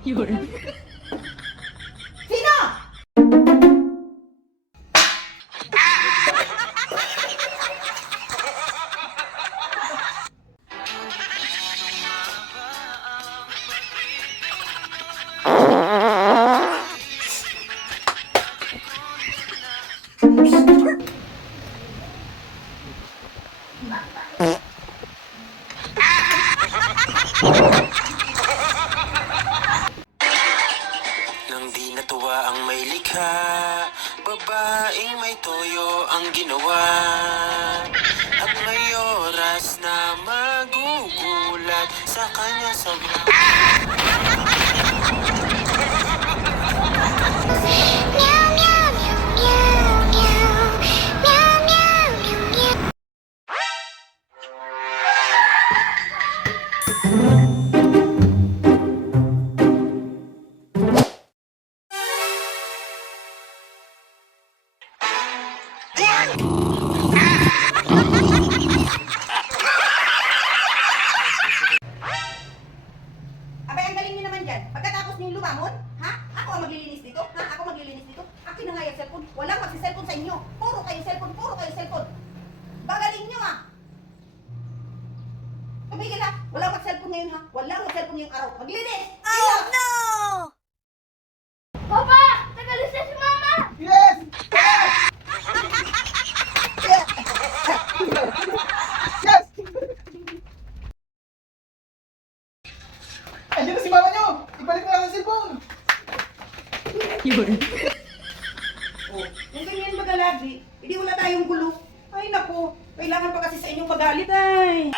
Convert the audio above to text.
Yun. Sino? Nang di natuwa ang may likha, babaeng may toyo ang ginawa. At may oras na magugulat sa kanya sobrang... Abay, ang galing niyo naman dyan. Pagkatapos niyong lumangon, ha? Ako ang maglilinis dito? Ha? Ako maglilinis dito? Akin na nga yung cellphone. Walang magsi-cellphone sa inyo. Puro kayo cellphone, puro kayo cellphone. Bagaling niyo, ha? Tumigil, ha? Walang mag-cellphone ngayon, ha? Walang mag-cellphone ngayong araw. Maglinis! Oh, no! Papa! Nagalis na si Mama! Yes! Yes! Andiyan na si mama nyo! Ibalik mo lang ang cellphone! Yun. Oh, kung ganyan baga lagi, hindi wala tayong gulo. Ay, naku. Kailangan pa kasi sa inyong magalit, ay.